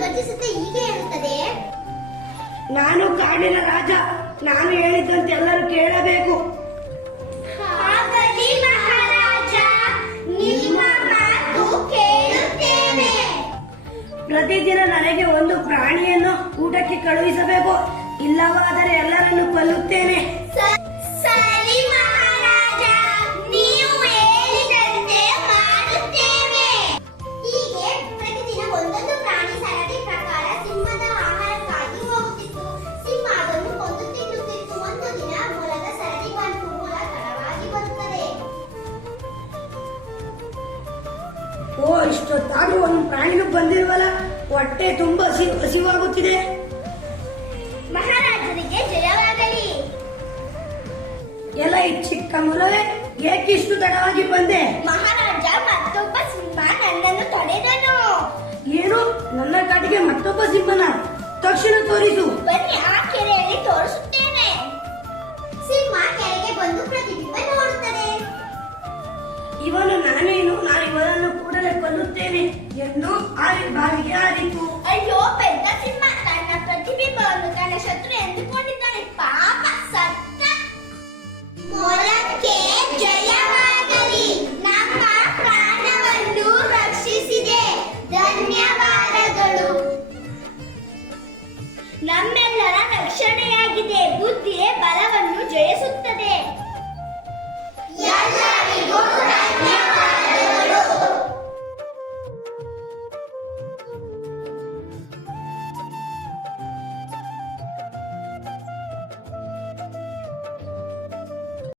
ಗರ್ಜಿಸುತ್ತೆ ಹೀಗೆ ಹೇಳುತ್ತದೆ ನಾನು ಕಾಡಿನ ರಾಜ ನಾನು ಹೇಳಿದ್ದಂತೆ ಎಲ್ಲರೂ ಕೇಳಬೇಕು. ಪ್ರತಿದಿನ ನನಗೆ ಒಂದು ಪ್ರಾಣಿಯನ್ನು ಊಟಕ್ಕೆ ಕಳುಹಿಸಬೇಕು. ಇಲ್ಲವಾದರೆ ಎಲ್ಲರನ್ನು ಕೊಲ್ಲುತ್ತೇನೆ. ಓ ಇಷ್ಟೊತ್ತಾದ್ರೂ ಒಂದು ಪ್ರಾಣಿಗೂ ಬಂದಿರುವಲ್ಲ ಹೊಟ್ಟೆ ತುಂಬಾ ಹಸಿ ಹಸಿವಾಗುತ್ತಿದೆ. ಮಹಾರಾಜರಿಗೆ ಜಯವಾಗಲಿ. ಎಲ್ಲ ಈ ಚಿಕ್ಕ ಮೊಲವೇ ಏಕಿಷ್ಟು ತಡವಾಗಿ ಬಂದೆ. ಮಹಾರಾಜ ಮತ್ತೊಬ್ಬ ಸಿಂಹ ನನ್ನನ್ನು ತೊಡೆದನು. ಏನು? ನನ್ನ ಕಾಟಿಗೆ ಮತ್ತೊಬ್ಬ ಸಿಂಹನ? ತಕ್ಷಣ ತೋರಿಸು. ಬನ್ನಿ ಆ ಕೆರೆಯಲ್ಲಿ ತೋರಿಸುತ್ತೇನೆ. ಸಿಂಹ ಕೆರೆಗೆ ಬಂದು ಪ್ರತಿಬಿಂಬ ನೋಡುತ್ತದೆ. ಇವನು ನನ್ನ ನಾನು ಕೂಡಲೇ ಕೊಲ್ಲುತ್ತೇನೆ ಎಂದು ಆವಿರ್ಭಾವಿಗೆ ಬಾವಿಗೆ ಆರಿತು. ಅಯ್ಯೋ, ಪೆದ್ದ ಸಿಂಹ, ತನ್ನ ಪ್ರತಿಬಿಂಬವನ್ನು ತನ್ನ ಶತ್ರು ಎಂದುಕೊಂಡಿದ್ದಾನೆ. ಪಾಪ, ಸತ್ತ ಮೊಲಕ್ಕೆ ಜಯವಾಗಲಿ. ನಮ್ಮ ಪ್ರಾಣವನ್ನು ರಕ್ಷಿಸಿದೆ. ಧನ್ಯವಾದಗಳು. ನಮ್ಮೆಲ್ಲರ ರಕ್ಷಣೆಯಾಗಿದೆ. ಬುದ್ಧಿಯೇ ಜಯಿಸುತ್ತದೆ